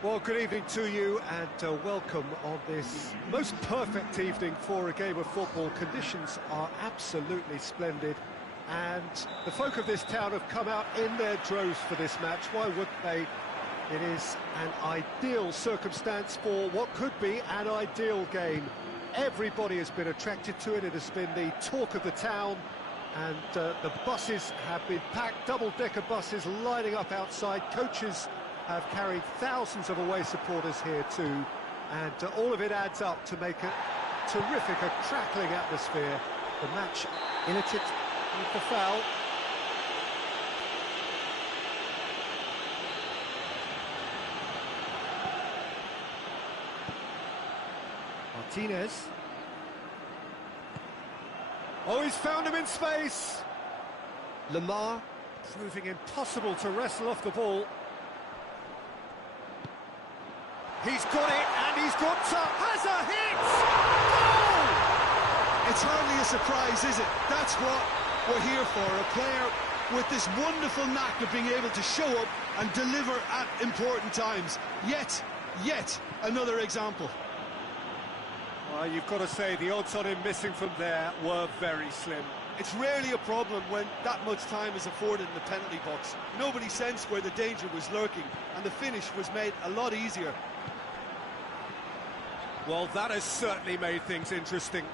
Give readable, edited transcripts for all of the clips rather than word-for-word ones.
Well, good evening to you and welcome on this most perfect evening for a game of football. Conditions are absolutely splendid and the folk of this town have come out in their droves for this match. Why wouldn't they? It is an ideal circumstance for what could be an ideal game. Everybody has been attracted to it. It has been the talk of the town, and the buses have been packed, double-decker buses lining up outside. Coaches have carried thousands of away supporters here too, and all of it adds up to make a terrific, a crackling atmosphere. The match in a tip with the foul. Martinez. Oh, he's found him in space. Lamar proving impossible to wrestle off the ball. He's got it, and he's got has a hit! Goal! It's hardly a surprise, is it? That's what we're here for, a player with this wonderful knack of being able to show up and deliver at important times. Yet another example. Well, you've got to say the odds on him missing from there were very slim. It's rarely a problem when that much time is afforded in the penalty box. Nobody sensed where the danger was lurking, and the finish was made a lot easier. Well, that has certainly made things interesting.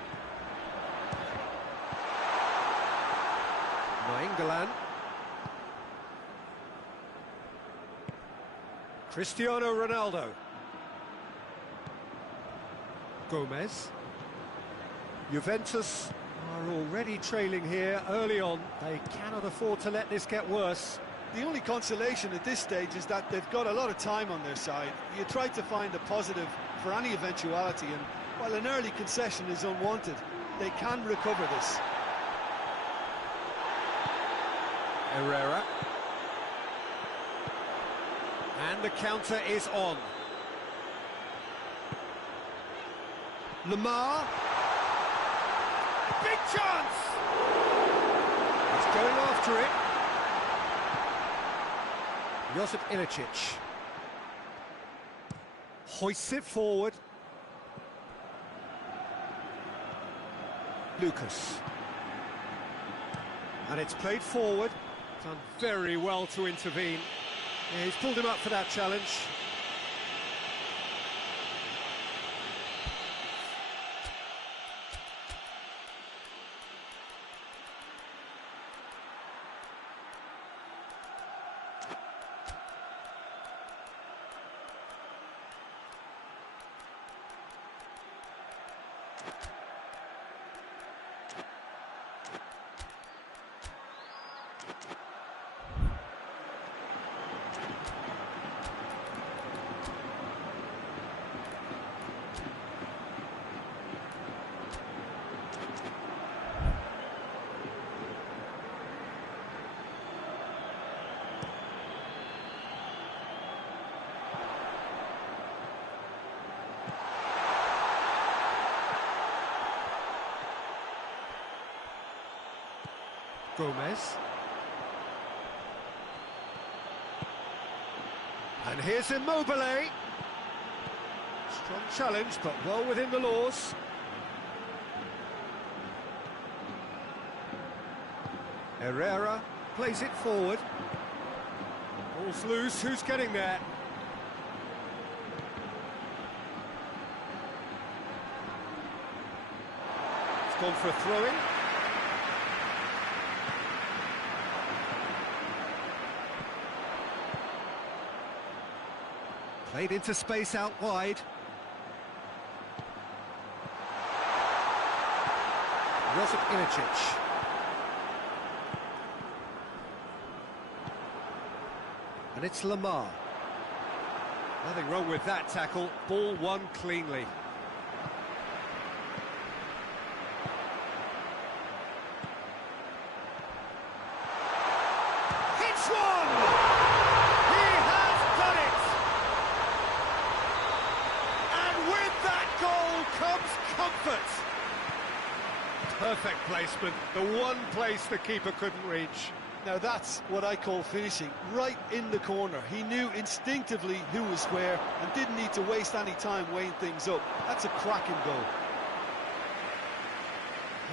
Nainggolan. Cristiano Ronaldo. Gomez. Juventus are already trailing here early on. They cannot afford to let this get worse. The only consolation at this stage is that they've got a lot of time on their side. You try to find a positive for any eventuality, and while an early concession is unwanted, they can recover this. Herrera. And the counter is on. Lamar. Big chance! He's going after it. Josip Ilicic. Hoists it forward. Lucas. And it's played forward. Done very well to intervene. Yeah, he's pulled him up for that challenge. Gomez. And here's Immobile. Strong challenge, but well within the laws. Herrera plays it forward. Ball's loose, who's getting there? It's gone for a throw-in. Played into space out wide. Josip Ilicic. And it's Lamar. Nothing wrong with that tackle. Ball won cleanly. Hits one! Comes comfort. Perfect placement, the one place the keeper couldn't reach. Now that's what I call finishing, right in the corner. He knew instinctively who was where and didn't need to waste any time weighing things up. That's a cracking goal.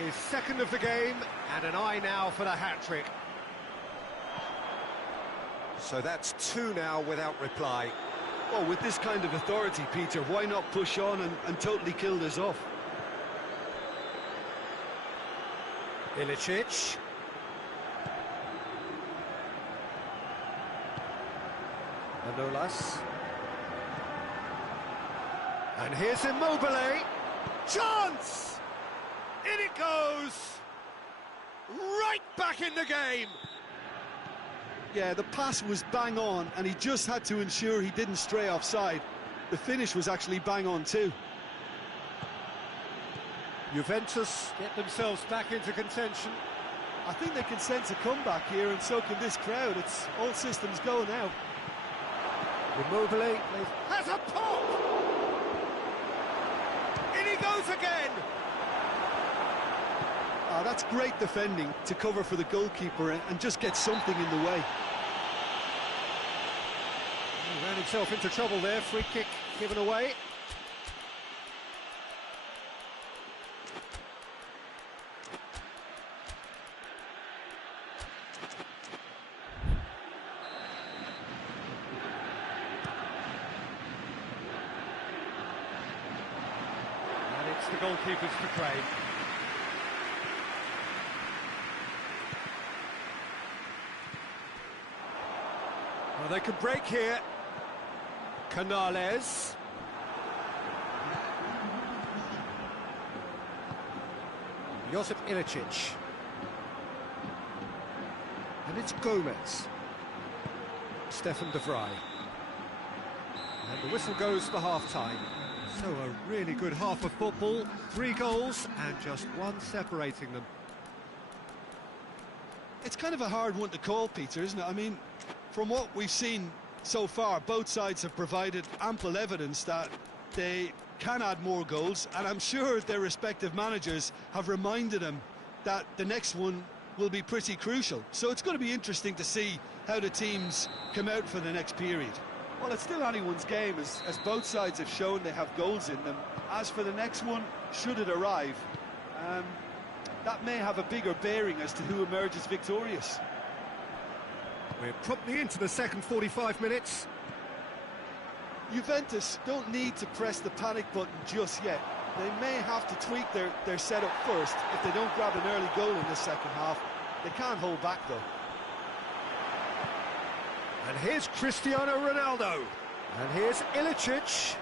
His second of the game, and an eye now for the hat-trick. So that's two now without reply. Well, with this kind of authority, Peter, why not push on and totally kill this off? Ilicic. Manolas. And here's Immobile. Chance! In it goes! Right back in the game! Yeah, the pass was bang on, and he just had to ensure he didn't stray offside. The finish was actually bang on too. Juventus get themselves back into contention. I think they can sense a comeback here, and so can this crowd. It's all systems go now. Immobile has a pop! In he goes again! Oh, that's great defending to cover for the goalkeeper and just get something in the way. He ran himself into trouble there, free kick given away. And it's the goalkeepers to claim. Well, they could break here. Canales. Josip Ilicic. And it's Gomez. Stefan de Vrij. And the whistle goes for half-time. So a really good half of football. 3 goals and just one separating them. It's kind of a hard one to call, Peter, isn't it? I mean, from what we've seen so far, both sides have provided ample evidence that they can add more goals, and I'm sure their respective managers have reminded them that the next one will be pretty crucial. So it's going to be interesting to see how the teams come out for the next period. Well, it's still anyone's game, as both sides have shown they have goals in them. As for the next one, should it arrive, that may have a bigger bearing as to who emerges victorious. We're promptly into the second 45 minutes. Juventus don't need to press the panic button just yet. They may have to tweak their setup first if they don't grab an early goal in the second half. They can't hold back, though. And here's Cristiano Ronaldo. And here's Ilicic.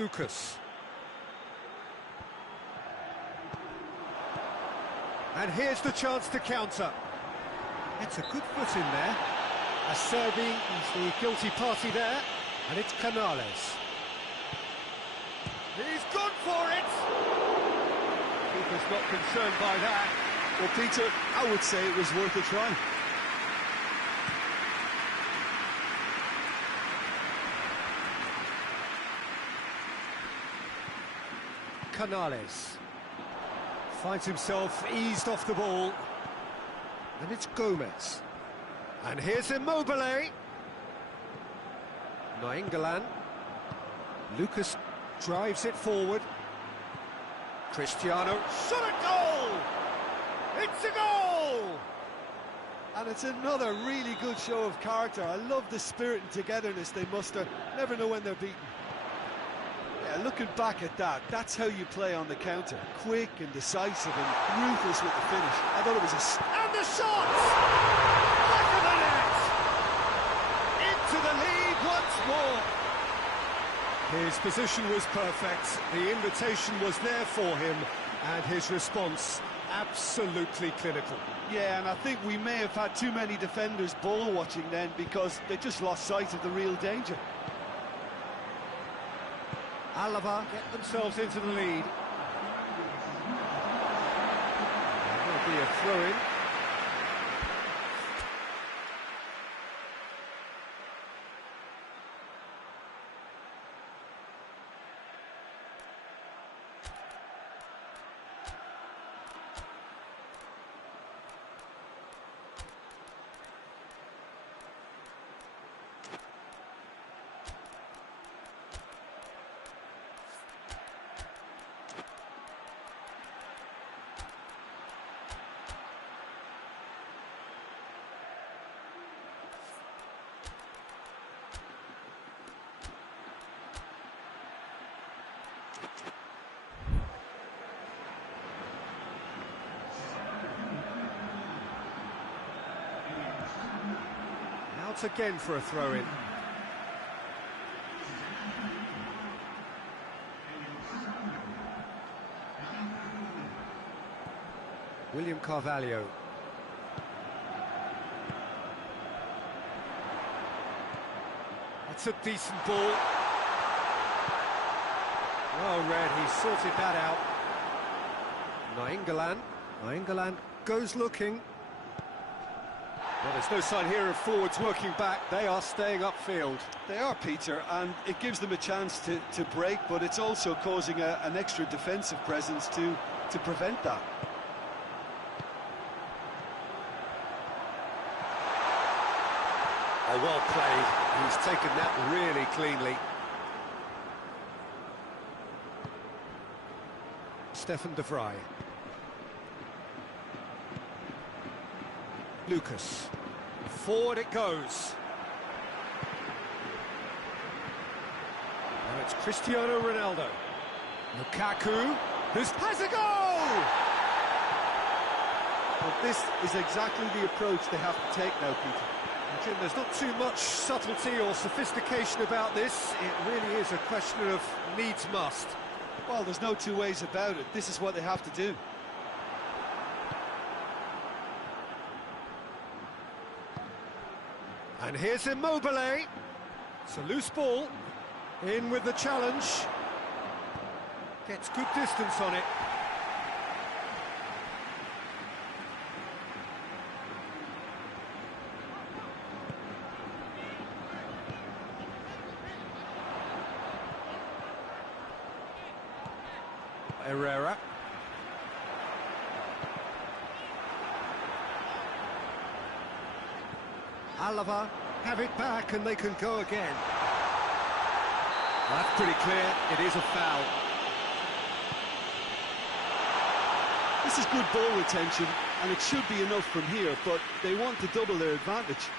Lucas. And here's the chance to counter. It's a good foot in there. Acerbi is the guilty party there. And it's Canales. He's gone for it! Keeper's not concerned by that. Well, Peter, I would say it was worth a try. Canales finds himself eased off the ball. And it's Gomez. And here's Immobile. Nainggolan. Lucas drives it forward. Cristiano. Shot a goal! It's a goal! And it's another really good show of character. I love the spirit and togetherness they muster. Never know when they're beaten. Yeah, looking back at that, that's how you play on the counter. Quick and decisive and ruthless with the finish. I thought it was And the shot! Back of the net! Into the lead once more. His position was perfect. The invitation was there for him, and his response absolutely clinical. Yeah, and I think we may have had too many defenders ball watching then because they just lost sight of the real danger. Alaba get themselves into the lead. There will be a throw-in. once again for a throw-in. William Carvalho. That's a decent ball. Well read, he sorted that out. Nainggolan goes looking. Well, there's no sign here of forwards working back. They are staying upfield. They are, Peter, and it gives them a chance to break, but it's also causing an extra defensive presence to prevent that. Oh, well played. He's taken that really cleanly. Stefan de Vrij. Lucas. Forward it goes. Now it's Cristiano Ronaldo. Lukaku, who has a goal! Well, this is exactly the approach they have to take now, Peter. Jim, there's not too much subtlety or sophistication about this. It really is a question of needs must. Well, there's no two ways about it. This is what they have to do. And here's Immobile. It's a loose ball. In with the challenge. Gets good distance on it. Herrera. Alava have it back and they can go again. Well, that's pretty clear, it is a foul. This is good ball retention and it should be enough from here, but they want to double their advantage.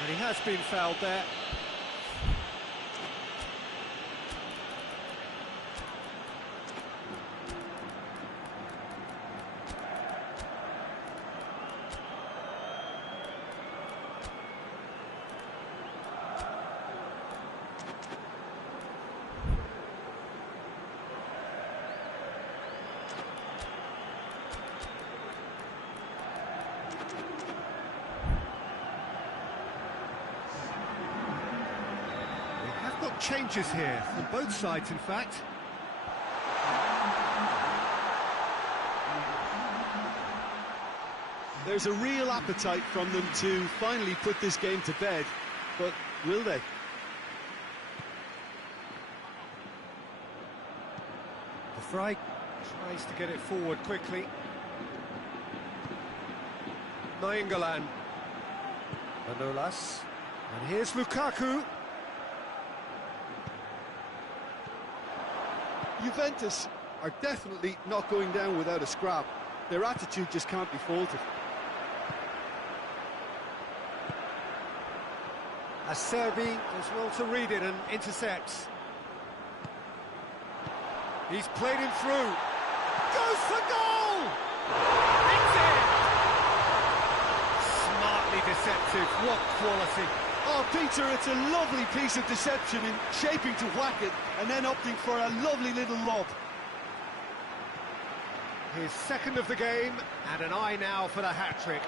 And he has been fouled there. Changes here from both sides, in fact. There's a real appetite from them to finally put this game to bed, but will they? De Vrij tries to get it forward quickly. Nainggolan. Manolas. And here's Lukaku. Juventus are definitely not going down without a scrap. Their attitude just can't be faulted. Acerbi does well to read it and intercepts. He's played him through. Goes for goal! It's in! Smartly deceptive, what quality. Oh, Peter, it's a lovely piece of deception in shaping to whack it and then opting for a lovely little lob. His second of the game, and an eye now for the hat-trick.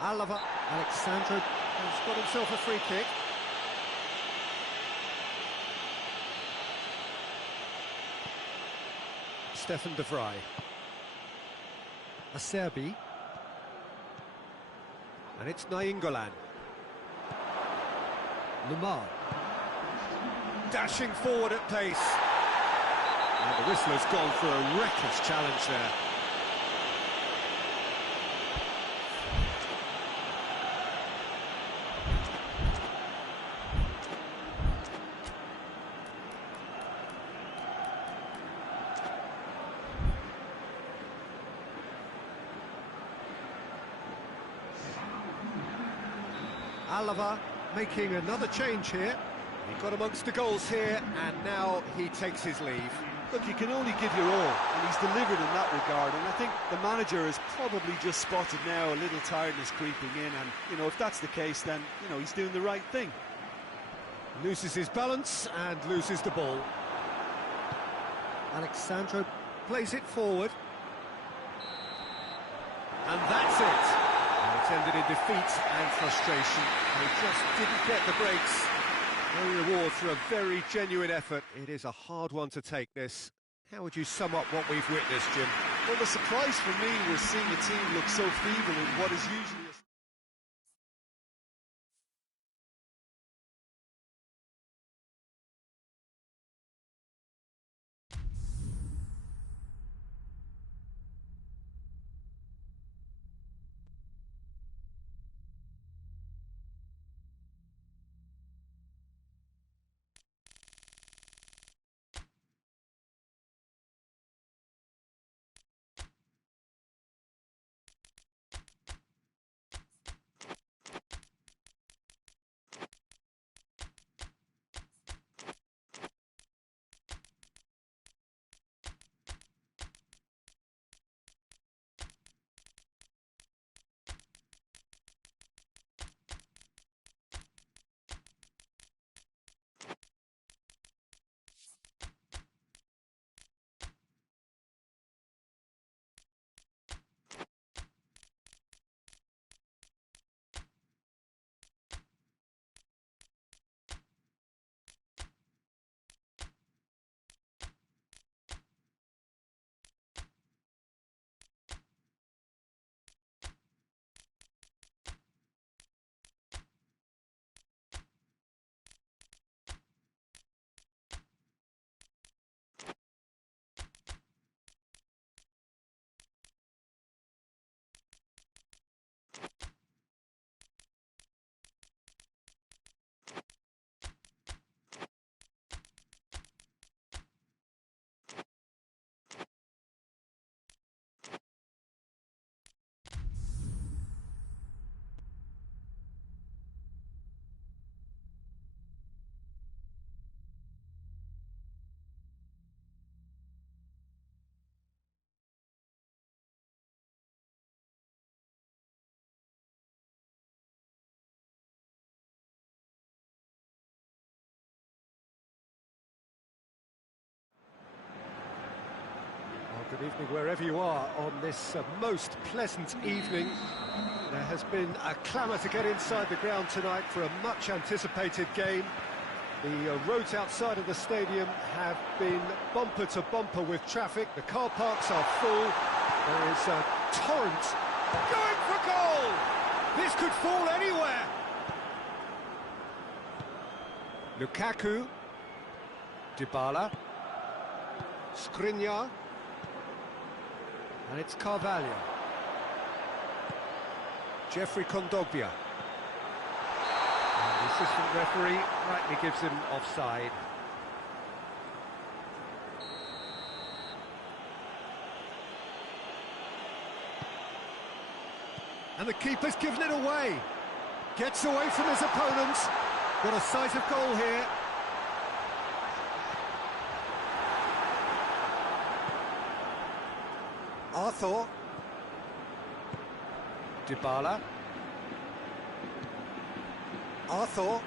Alava Alexandro has got himself a free kick. Stefan de Vrij. Acerbi. And it's Nainggolan. Lamar. Dashing forward at pace. And the whistler's gone for a reckless challenge there. Alava making another change here. He got amongst the goals here, and now he takes his leave. Look, you can only give your all, and he's delivered in that regard, and I think the manager has probably just spotted now a little tiredness creeping in, and, you know, if that's the case, then, you know, he's doing the right thing. Loses his balance and loses the ball. Alexandro plays it forward. And that's it. And it's ended in defeat and frustration. They just didn't get the breaks. No reward for a very genuine effort. It is a hard one to take, this. How would you sum up what we've witnessed, Jim? Well, the surprise for me was seeing the team look so feeble in what is usually a... Good evening wherever you are on this most pleasant evening. There has been a clamour to get inside the ground tonight for a much-anticipated game. The roads outside of the stadium have been bumper to bumper with traffic. The car parks are full. There is a torrent going for goal! This could fall anywhere! Lukaku, Dybala, Skriniar, and it's Carvalho. Jeffrey Kondogbia. And the assistant referee rightly gives him offside. And the keeper's given it away. Gets away from his opponents. Got a sight of goal here. Arthur. Dybala. Arthur.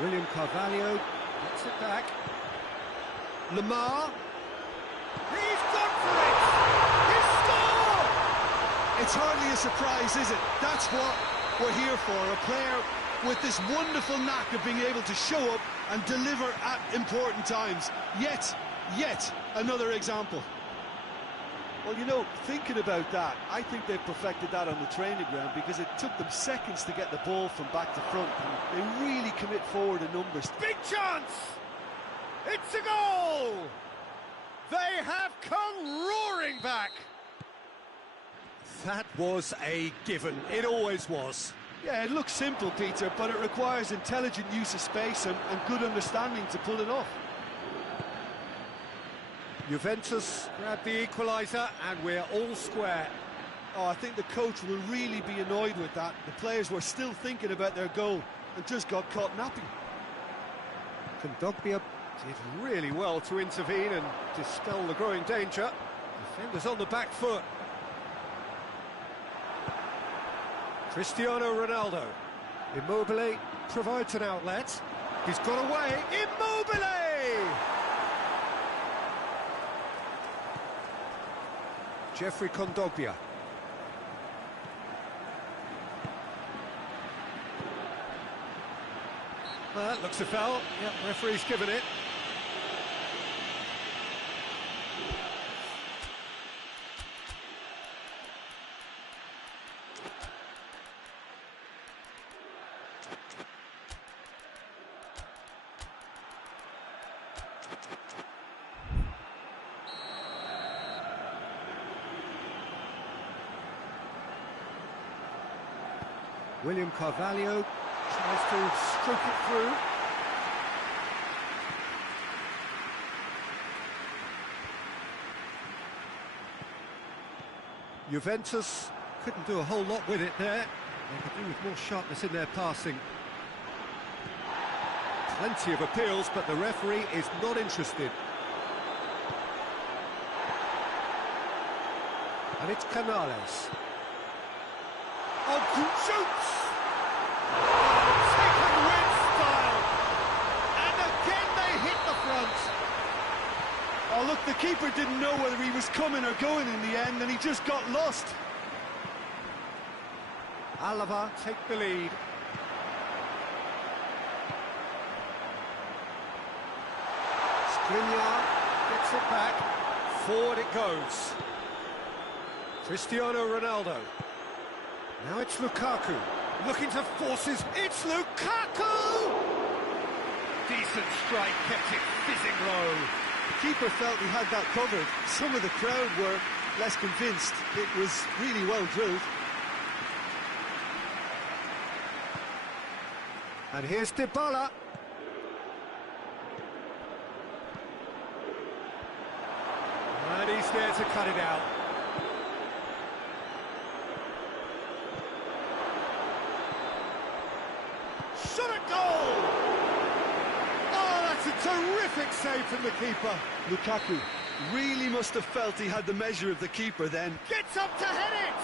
William Carvalho gets it back. Lamar. He's gone for it! He scored! It's hardly a surprise, is it? That's what we're here for. A player with this wonderful knack of being able to show up and deliver at important times. Yet another example. Well, you know, thinking about that, I think they've perfected that on the training ground because it took them seconds to get the ball from back to front. And they really commit forward in numbers. Big chance! It's a goal! They have come roaring back! That was a given. It always was. Yeah, it looks simple, Peter, but it requires intelligent use of space and good understanding to pull it off. Juventus grab the equaliser and we're all square. Oh, I think the coach will really be annoyed with that. The players were still thinking about their goal and just got caught napping. Kondogbia did really well to intervene and dispel the growing danger. Defenders on the back foot. Cristiano Ronaldo. Immobile provides an outlet. He's got away. Immobile! Jeffrey Kondogbia. Well, that looks a foul. Yep, referee's given it. William Carvalho tries to stroke it through. Juventus couldn't do a whole lot with it there. They could do with more sharpness in their passing. Plenty of appeals, but the referee is not interested. And it's Canales. Oh, shoots! Oh, second win style! And again they hit the front. Oh, look, the keeper didn't know whether he was coming or going in the end, and he just got lost. Alaba take the lead. Skriniar gets it back. Forward it goes. Cristiano Ronaldo. Now it's Lukaku, looking to force his... It's Lukaku! Decent strike, kept it fizzing low. The keeper felt he had that covered. Some of the crowd were less convinced. It was really well drilled. And here's Dybala. And he's there to cut it out. Shot at goal! Oh, that's a terrific save from the keeper. Lukaku really must have felt he had the measure of the keeper then. Gets up to head it!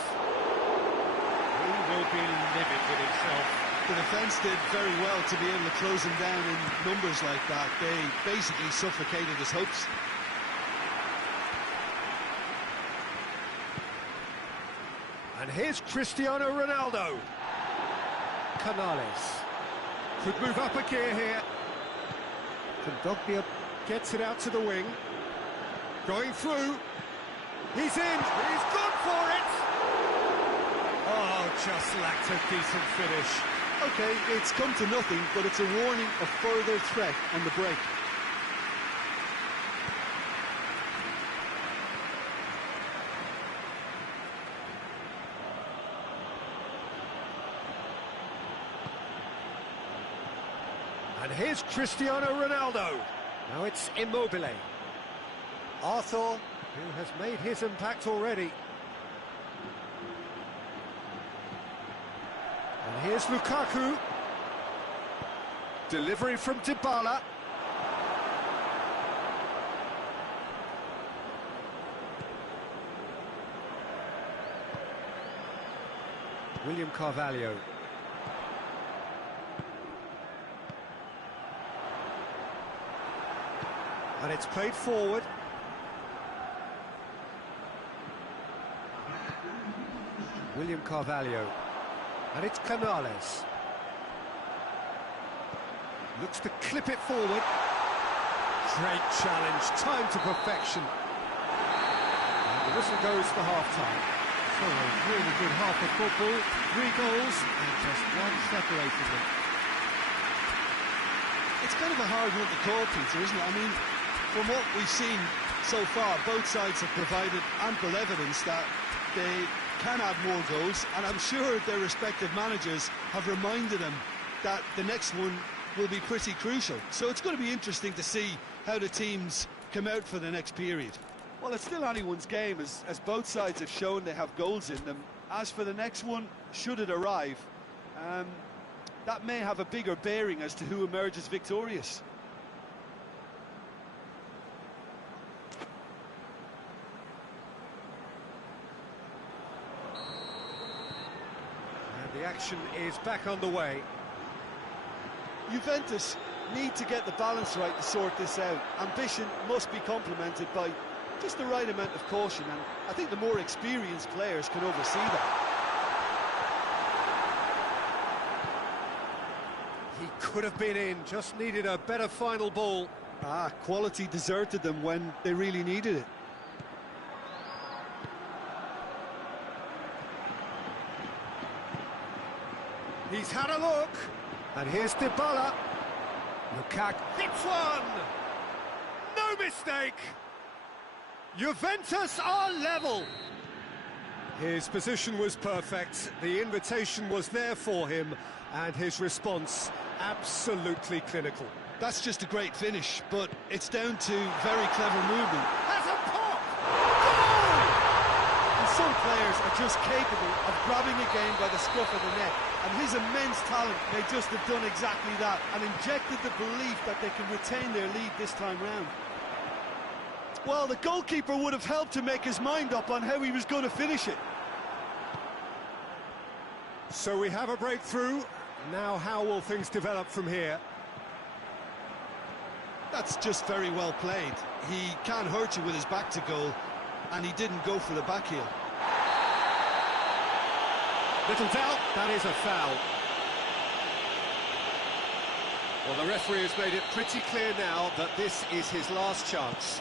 He will be livid with himself. The defence did very well to be able to close him down in numbers like that. They basically suffocated his hopes. And here's Cristiano Ronaldo. Canales could move up a gear here. Kondogbia gets it out to the wing. Going through. He's in. He's gone for it. Oh, just lacked a decent finish. OK, it's come to nothing, but it's a warning of further threat on the break. And here's Cristiano Ronaldo. Now it's Immobile. Arthur, who has made his impact already. And here's Lukaku. Delivery from Dybala. William Carvalho. And it's played forward. William Carvalho. And it's Canales. Looks to clip it forward. Great challenge, time to perfection. And the whistle goes for half-time. So a really good half of football. 3 goals and just one separating them. It's kind of a hard one to call, Peter, isn't it? I mean, from what we've seen so far, both sides have provided ample evidence that they can add more goals, and I'm sure their respective managers have reminded them that the next one will be pretty crucial. So it's going to be interesting to see how the teams come out for the next period. Well, it's still anyone's game, as both sides have shown they have goals in them. As for the next one, should it arrive, that may have a bigger bearing as to who emerges victorious. And the action is back on the way. Juventus need to get the balance right to sort this out. Ambition must be complemented by just the right amount of caution, and I think the more experienced players can oversee that. He could have been in, just needed a better final ball. Quality deserted them when they really needed it. He's had a look, and here's Dybala. Lukaku hits one! No mistake! Juventus are level! His position was perfect, the invitation was there for him, and his response absolutely clinical. That's just a great finish, but it's down to very clever movement. Has a pop! Goal! And some players are just capable of grabbing a game by the scruff of the neck, and his immense talent may just have done exactly that and injected the belief that they can retain their lead this time round. Well, the goalkeeper would have helped to make his mind up on how he was going to finish it. So we have a breakthrough. Now how will things develop from here? That's just very well played. He can't hurt you with his back to goal, and he didn't go for the back heel. Little doubt, that is a foul. Well, the referee has made it pretty clear now that this is his last chance.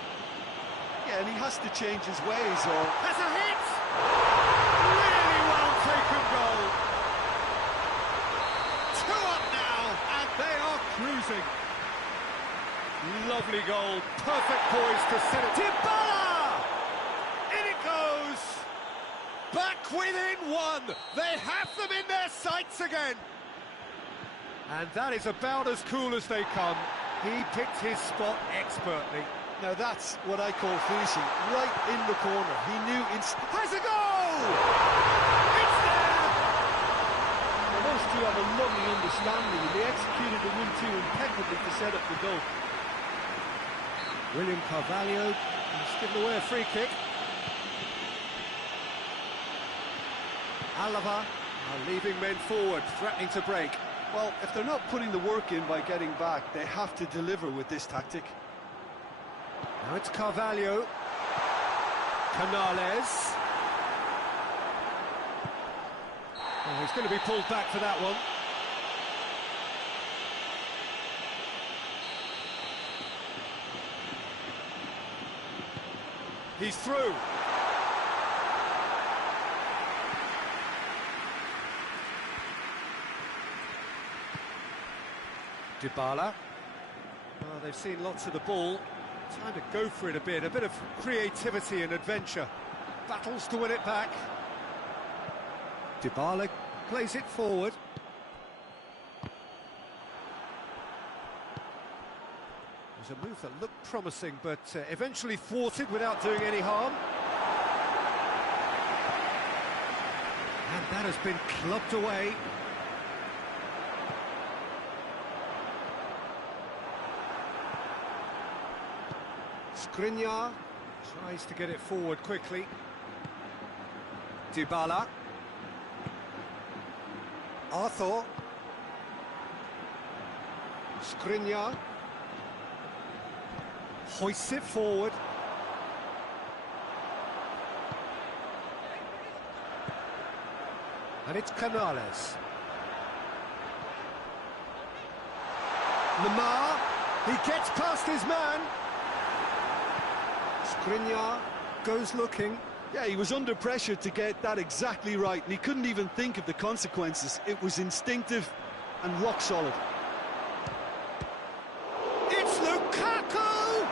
Yeah, and he has to change his ways, or... Has a hit! Really well taken goal. 2 up now, and they are cruising. Lovely goal, perfect poise to set it. Dybala! In it goes! Back within 1. They have them in their sights again. And that is about as cool as they come. He picked his spot expertly. Now that's what I call finishing, right in the corner. He knew has a goal! It's there! Well, those two have a lovely understanding, and they executed the 1-2 impeccably to set up the goal. William Carvalho has given away a free kick. Alava are leaving men forward, threatening to break. Well, if they're not putting the work in by getting back, they have to deliver with this tactic. Now it's Carvalho. Canales. Oh, he's going to be pulled back for that one. He's through. Dybala. Oh, they've seen lots of the ball. Time to go for it a bit of creativity and adventure. Battles to win it back. Dybala plays it forward. There's a move that looked promising, but eventually thwarted without doing any harm. And that has been clubbed away. Skriniar tries to get it forward quickly. Dybala. Arthur. Skriniar. Hoists it forward. And it's Canales. Lamar. He gets past his man. Skriniar goes looking. Yeah, he was under pressure to get that exactly right, and he couldn't even think of the consequences. It was instinctive and rock solid. It's Lukaku!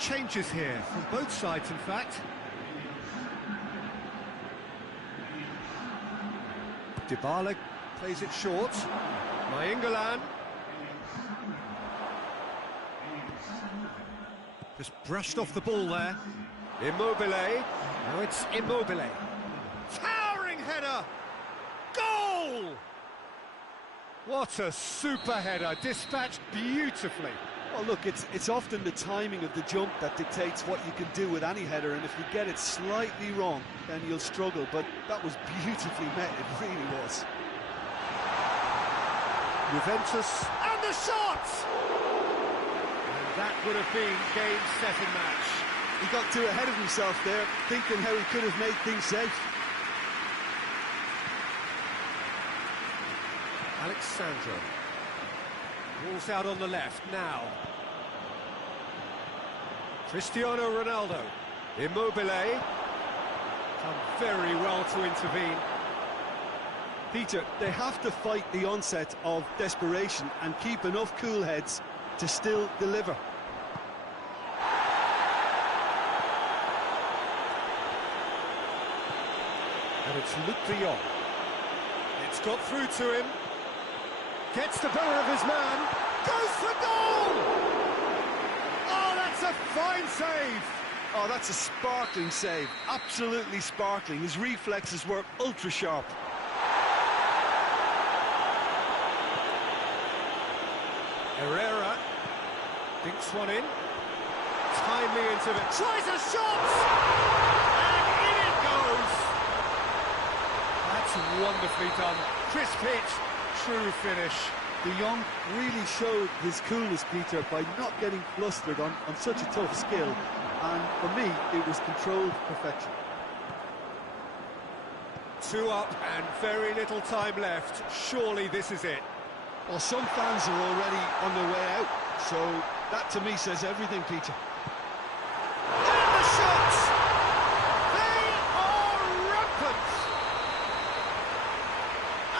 changes here, from both sides in fact. Dybala plays it short. Nainggolan. Just brushed off the ball there. Immobile. Now it's Immobile. Towering header! Goal! What a super header, dispatched beautifully. Well, look, it's often the timing of the jump that dictates what you can do with any header, and if you get it slightly wrong, then you'll struggle, but that was beautifully met, it really was. Juventus, and the shot! And that would have been game, set and match. He got too ahead of himself there, thinking how he could have made things safe. Alexandro. Ball's out on the left now. Cristiano Ronaldo. Immobile. Come very well to intervene. Peter, they have to fight the onset of desperation and keep enough cool heads to still deliver. And it's Luc de Jong. It's got through to him. Gets the better of his man. Goes for goal! Oh, that's a fine save! Oh, that's a sparkling save. Absolutely sparkling. His reflexes were ultra sharp. Herrera dinks one in. Timely into it. Tries a shot! And in it goes! That's wonderfully done. Crisp hit. True finish. De Jong really showed his coolness, Peter, by not getting flustered on such a tough skill. And for me, it was controlled perfection. 2 up and very little time left. Surely this is it. Well, some fans are already on their way out, so that to me says everything, Peter. And the shots! They are rampant!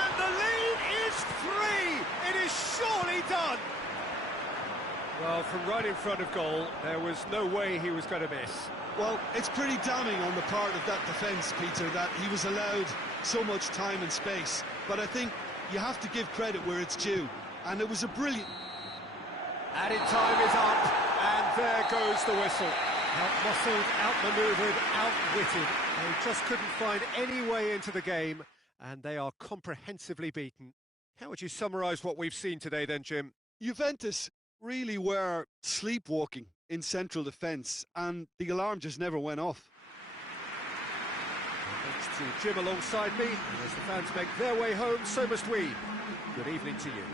And the lead is 3! It is surely done! Well, from right in front of goal, there was no way he was going to miss. Well, it's pretty damning on the part of that defence, Peter, that he was allowed so much time and space. But I think you have to give credit where it's due, and it was a brilliant... Added time is up, and there goes the whistle. Out-muscled, out-manoeuvred, outwitted. They just couldn't find any way into the game, and they are comprehensively beaten. How would you summarise what we've seen today then, Jim? Juventus really were sleepwalking in central defence, and the alarm just never went off. Thanks to Jim alongside me. As the fans make their way home, so must we. Good evening to you.